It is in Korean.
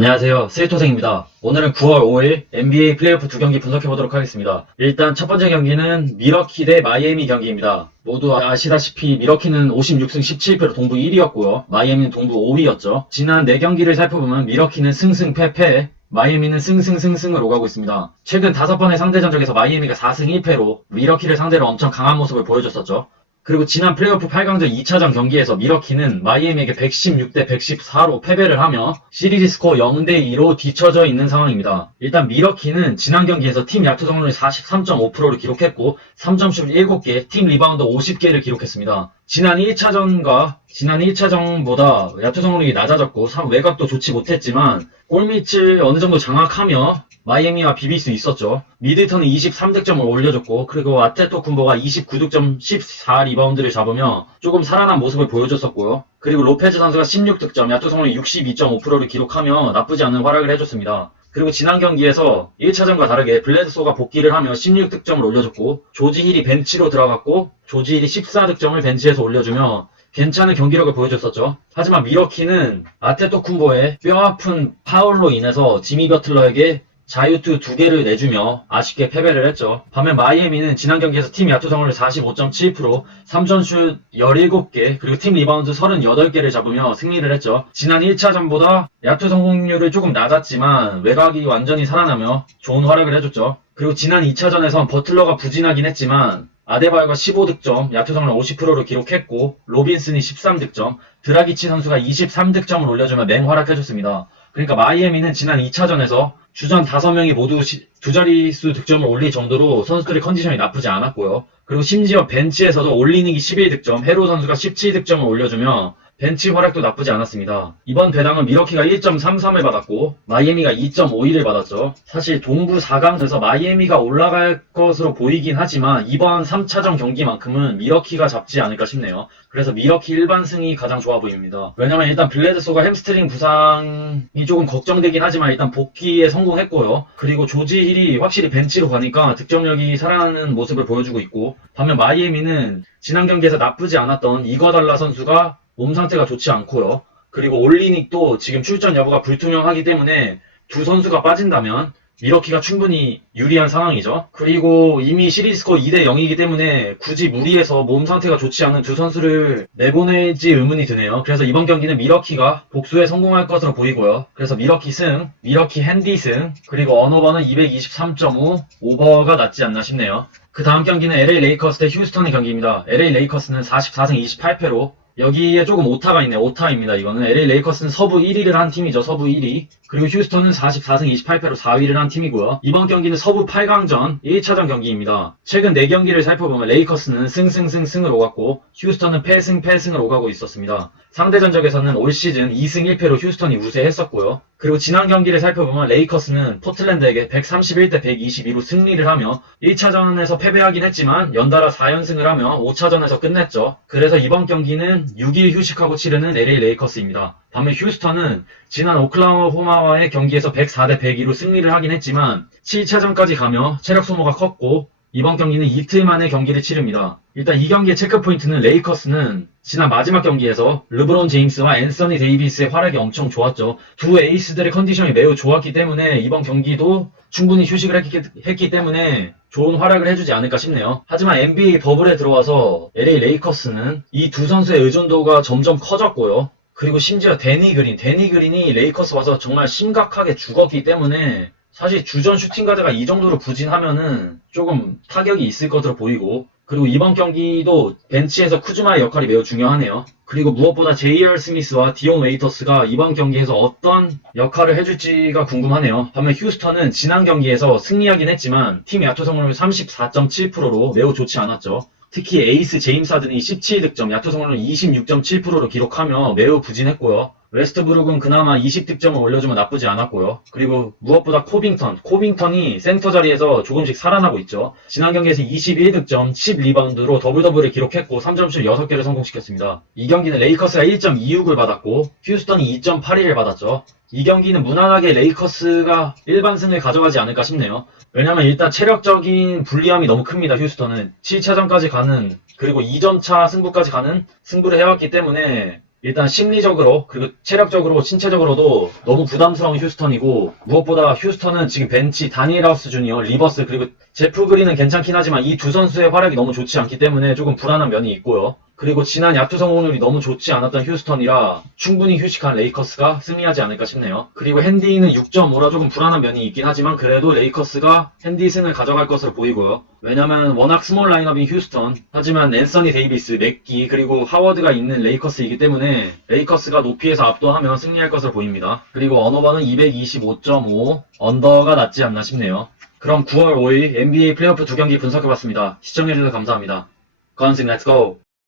안녕하세요. 스위토생입니다. 오늘은 9월 5일 NBA 플레이오프 두 경기 분석해보도록 하겠습니다. 일단 첫 번째 경기는 미러키 대 마이애미 경기입니다. 모두 아시다시피 미러키는 56승 17패로 동부 1위였고요. 마이애미는 동부 5위였죠. 지난 4경기를 살펴보면 미러키는 승승패패, 마이애미는 승승승승을 오가고 있습니다. 최근 5번의 상대 전적에서 마이애미가 4승 1패로 미러키를 상대로 엄청 강한 모습을 보여줬었죠. 그리고 지난 플레이오프 8강전 2차전 경기에서 미러키는 마이애미에게 116대 114로 패배를 하며 시리즈 스코어 0대 2로 뒤처져 있는 상황입니다. 일단 미러키는 지난 경기에서 팀 야투 성률 43.5%를 기록했고 3점슛 7개, 팀 리바운드 50개를 기록했습니다. 지난 1차전과 지난 1차전보다 야투 성능이 낮아졌고 상- 외곽도 좋지 못했지만 골밑을 어느 정도 장악하며 마이애미와 비빌 수 있었죠. 미들턴은 23득점을 올려줬고 그리고 아테토 쿤보가 29득점 14리바운드를 잡으며 조금 살아난 모습을 보여줬었고요. 그리고 로페즈 선수가 16득점, 야투 성능이 62.5%를 기록하며 나쁘지 않은 활약을 해줬습니다. 그리고 지난 경기에서 1차전과 다르게 블레드소가 복귀를 하며 16득점을 올려줬고 조지 힐이 벤치로 들어갔고 조지 힐이 14득점을 벤치에서 올려주며 괜찮은 경기력을 보여줬었죠. 하지만 미러키는 아테토쿤보의 뼈아픈 파울로 인해서 지미 버틀러에게 자유투 두 개를 내주며 아쉽게 패배를 했죠. 반면 마이애미는 지난 경기에서 팀 야투 성률 45.7%, 3점슛 17개, 그리고 팀 리바운드 38개를 잡으며 승리를 했죠. 지난 1차전보다 야투 성공률을 조금 낮았지만 외곽이 완전히 살아나며 좋은 활약을 해줬죠. 그리고 지난 2차전에선 버틀러가 부진하긴 했지만 아데바요가 15득점, 야투 성률 50%를 기록했고 로빈슨이 13득점, 드라기치 선수가 23득점을 올려주며 맹활약해줬습니다. 그러니까 마이애미는 지난 2차전에서 주전 5명이 모두 시- 두 자릿수 득점을 올릴 정도로 선수들의 컨디션이 나쁘지 않았고요. 그리고 심지어 벤치에서도 올리닉이 11득점, 헤로 선수가 17득점을 올려주며 벤치 활약도 나쁘지 않았습니다. 이번 배당은 미러키가 1.33을 받았고 마이애미가 2.51을 받았죠. 사실 동부 4강에서 마이애미가 올라갈 것으로 보이긴 하지만 이번 3차전 경기만큼은 미러키가 잡지 않을까 싶네요. 그래서 미러키 일반승이 가장 좋아 보입니다. 왜냐면 일단 블레드소가 햄스트링 부상이 조금 걱정되긴 하지만 일단 복귀에 성공했고요. 그리고 조지 힐이 확실히 벤치로 가니까 득점력이 살아나는 모습을 보여주고 있고 반면 마이애미는 지난 경기에서 나쁘지 않았던 이거달라 선수가 몸 상태가 좋지 않고요. 그리고 올리닉도 지금 출전 여부가 불투명하기 때문에 두 선수가 빠진다면 미러키가 충분히 유리한 상황이죠. 그리고 이미 시리즈 스코어 2대 0이기 때문에 굳이 무리해서 몸 상태가 좋지 않은 두 선수를 내보낼지 의문이 드네요. 그래서 이번 경기는 미러키가 복수에 성공할 것으로 보이고요. 그래서 미러키 승, 미러키 핸디 승, 그리고 언오버는 223.5 오버가 낫지 않나 싶네요. 그 다음 경기는 LA 레이커스 대 휴스턴의 경기입니다. LA 레이커스는 44승 28패로 여기에 조금 오타가 있네. 오타입니다. 이거는 LA 레이커스는 서부 1위를 한 팀이죠. 서부 1위. 그리고 휴스턴은 44승 28패로 4위를 한 팀이고요. 이번 경기는 서부 8강전 1차전 경기입니다. 최근 4경기를 살펴보면 레이커스는 승승승승을 오갔고 휴스턴은 패승 패승을 오가고 있었습니다. 상대 전적에서는 올 시즌 2승 1패로 휴스턴이 우세했었고요. 그리고 지난 경기를 살펴보면 레이커스는 포틀랜드에게 131대 122로 승리를 하며 1차전에서 패배하긴 했지만 연달아 4연승을 하며 5차전에서 끝냈죠. 그래서 이번 경기는 6일 휴식하고 치르는 LA 레이커스입니다. 반면 휴스턴은 지난 오클라호마와의 경기에서 104대 102로 승리를 하긴 했지만 7차전까지 가며 체력 소모가 컸고 이번 경기는 이틀 만에 경기를 치릅니다. 일단 이 경기의 체크 포인트는 레이커스는 지난 마지막 경기에서 르브론 제임스와 앤서니 데이비스의 활약이 엄청 좋았죠. 두 에이스들의 컨디션이 매우 좋았기 때문에 이번 경기도 충분히 휴식을 했기, 했기 때문에 좋은 활약을 해주지 않을까 싶네요. 하지만 NBA 버블에 들어와서 LA 레이커스는 이 두 선수의 의존도가 점점 커졌고요. 그리고 심지어 데니 그린, 데니 그린이 레이커스 와서 정말 심각하게 죽었기 때문에 사실 주전 슈팅 가드가 이 정도로 부진하면은 조금 타격이 있을 것으로 보이고 그리고 이번 경기도 벤치에서 쿠즈마의 역할이 매우 중요하네요. 그리고 무엇보다 제이얼 스미스와 디온 웨이터스가 이번 경기에서 어떤 역할을 해줄지가 궁금하네요. 반면 휴스턴은 지난 경기에서 승리하긴 했지만 팀 야투 성공률 34.7%로 매우 좋지 않았죠. 특히 에이스 제임스 하든이 17득점, 야투 성공률 26.7%로 기록하며 매우 부진했고요. 웨스트브룩은 그나마 20득점을 올려주면 나쁘지 않았고요. 그리고 무엇보다 코빙턴, 코빙턴이 센터 자리에서 조금씩 살아나고 있죠. 지난 경기에서 21득점, 10리바운드로 더블 더블을 기록했고 3점슛 6개를 성공시켰습니다. 이 경기는 레이커스가 1.26을 받았고 휴스턴이 2.81을 받았죠. 이 경기는 무난하게 레이커스가 일반승을 가져가지 않을까 싶네요. 왜냐면 일단 체력적인 불리함이 너무 큽니다. 휴스턴은 7차전까지 가는 그리고 2점차 승부까지 가는 승부를 해왔기 때문에 일단 심리적으로 그리고 체력적으로 신체적으로도 너무 부담스러운 휴스턴이고 무엇보다 휴스턴은 지금 벤치 다니엘 하우스 주니어 리버스 그리고 제프 그린은 괜찮긴 하지만 이 두 선수의 활약이 너무 좋지 않기 때문에 조금 불안한 면이 있고요. 그리고 지난 야투 성공률이 너무 좋지 않았던 휴스턴이라 충분히 휴식한 레이커스가 승리하지 않을까 싶네요. 그리고 핸디는 6.5라 조금 불안한 면이 있긴 하지만 그래도 레이커스가 핸디 승을 가져갈 것으로 보이고요. 왜냐면 워낙 스몰 라인업인 휴스턴 하지만 앤서니 데이비스, 맥기 그리고 하워드가 있는 레이커스이기 때문에 레이커스가 높이에서 압도하면 승리할 것으로 보입니다. 그리고 언어버는 225.5 언더가 낫지 않나 싶네요. 그럼 9월 5일 NBA 플레이오프 두 경기 분석해봤습니다. 시청해주셔서 감사합니다. 건승 렛츠고!